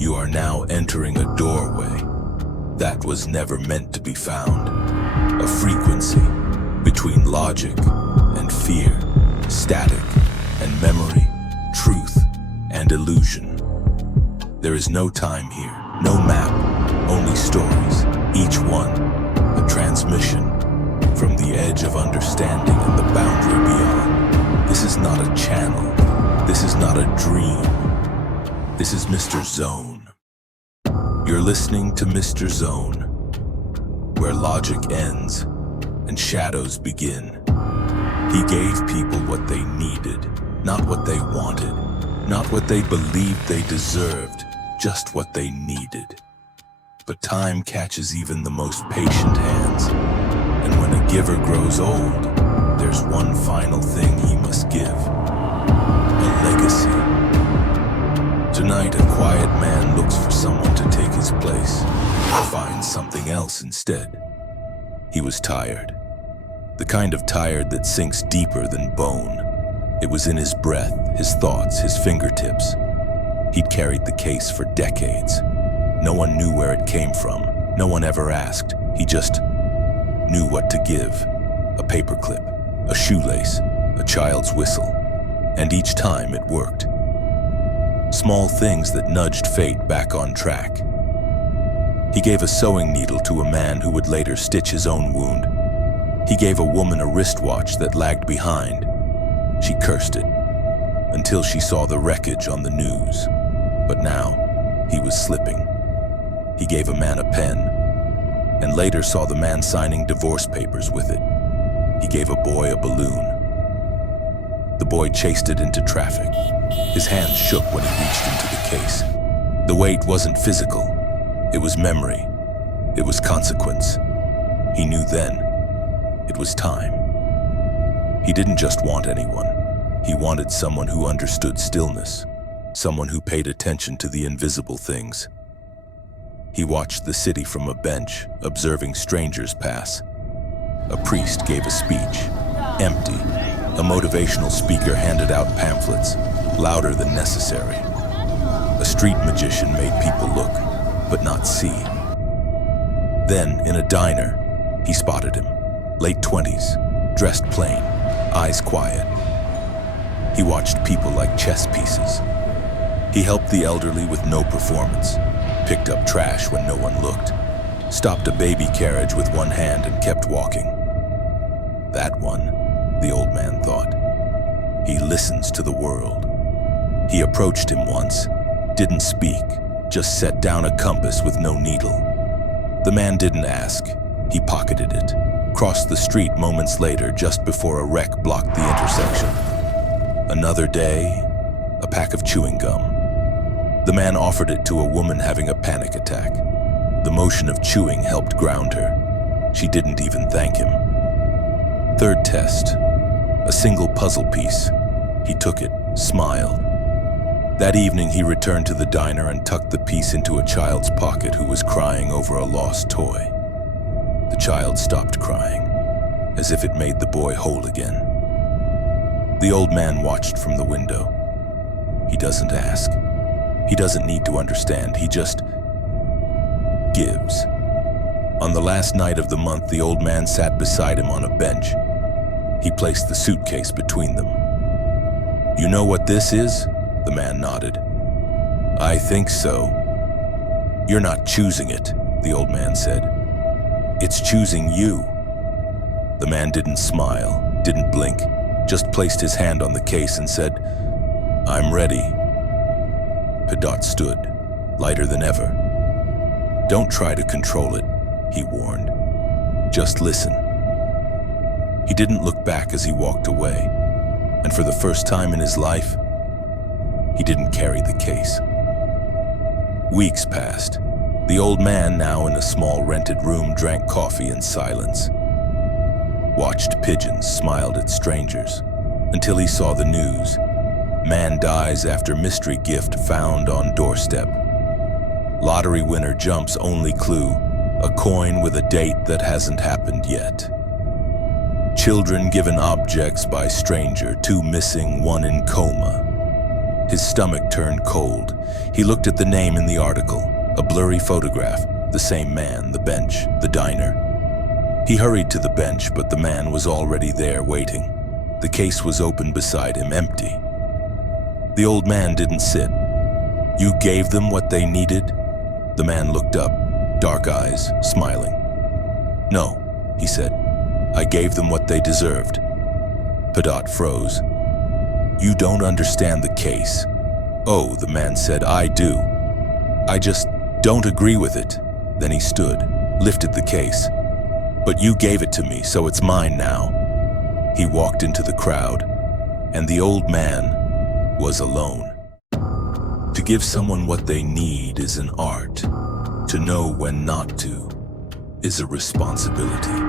You are now entering a doorway that was never meant to be found. A frequency between logic and fear, static and memory, truth and illusion. There is no time here, no map, only stories, each one a transmission from the edge of understanding and the boundary beyond. This is not a channel. This is not a dream. This is Mr. Zone. You're listening to Mr. Zone, where logic ends and shadows begin. He gave people what they needed, not what they wanted, not what they believed they deserved, just what they needed. But time catches even the most patient hands, and when a giver grows old, there's one final thing he must give: a legacy. Tonight, a quiet man looks for someone to take his place, or finds something else instead. He was tired. The kind of tired that sinks deeper than bone. It was in his breath, his thoughts, his fingertips. He'd carried the case for decades. No one knew where it came from. No one ever asked. He just knew what to give. A paperclip, a shoelace, a child's whistle. And each time it worked. Small things that nudged fate back on track. He gave a sewing needle to a man who would later stitch his own wound. He gave a woman a wristwatch that lagged behind. She cursed it, until she saw the wreckage on the news. But now, he was slipping. He gave a man a pen, and later saw the man signing divorce papers with it. He gave a boy a balloon. The boy chased it into traffic. His hands shook when he reached into the case. The weight wasn't physical. It was memory. It was consequence. He knew then. It was time. He didn't just want anyone. He wanted someone who understood stillness, someone who paid attention to the invisible things. He watched the city from a bench, observing strangers pass. A priest gave a speech, empty. A motivational speaker handed out pamphlets, louder than necessary. A street magician made people look, but not see. Then, in a diner, he spotted him. Late 20s, dressed plain, eyes quiet. He watched people like chess pieces. He helped the elderly with no performance, picked up trash when no one looked, stopped a baby carriage with one hand and kept walking. That one, the old man thought. He listens to the world. He approached him once, didn't speak, just set down a compass with no needle. The man didn't ask. He pocketed it, crossed the street moments later just before a wreck blocked the intersection. Another day, a pack of chewing gum. The man offered it to a woman having a panic attack. The motion of chewing helped ground her. She didn't even thank him. Third test, a single puzzle piece. He took it, smiled. That evening he returned to the diner and tucked the piece into a child's pocket who was crying over a lost toy. The child stopped crying, as if it made the boy whole again. The old man watched from the window. He doesn't ask. He doesn't need to understand. He just gives. On the last night of the month, the old man sat beside him on a bench. He placed the suitcase between them. "You know what this is?" The man nodded. "I think so." "You're not choosing it," the old man said. "It's choosing you." The man didn't smile, didn't blink, just placed his hand on the case and said, "I'm ready." Pedot stood, lighter than ever. "Don't try to control it," he warned. "Just listen." He didn't look back as he walked away, and for the first time in his life, he didn't carry the case. Weeks passed. The old man, now in a small rented room, drank coffee in silence. Watched pigeons, smiled at strangers, until he saw the news. Man dies after mystery gift found on doorstep. Lottery winner jumps only clue, a coin with a date that hasn't happened yet. Children given objects by stranger, 2 missing, 1 in coma. His stomach turned cold. He looked at the name in the article, a blurry photograph, the same man, the bench, the diner. He hurried to the bench, but the man was already there waiting. The case was open beside him, empty. The old man didn't sit. "You gave them what they needed?" The man looked up, dark eyes, smiling. "No," he said. "I gave them what they deserved." Padot froze. "You don't understand the case." "Oh," the man said, "I do. I just don't agree with it." Then he stood, lifted the case. "But you gave it to me, so it's mine now." He walked into the crowd, and the old man was alone. To give someone what they need is an art. To know when not to is a responsibility.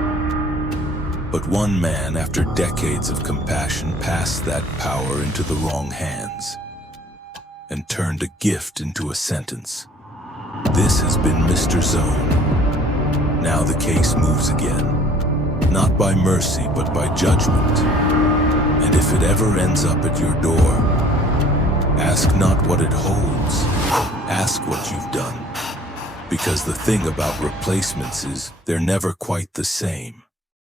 But one man, after decades of compassion, passed that power into the wrong hands and turned a gift into a sentence. This has been Mr. Zone. Now the case moves again, not by mercy, but by judgment. And if it ever ends up at your door, ask not what it holds, ask what you've done. Because the thing about replacements is they're never quite the same.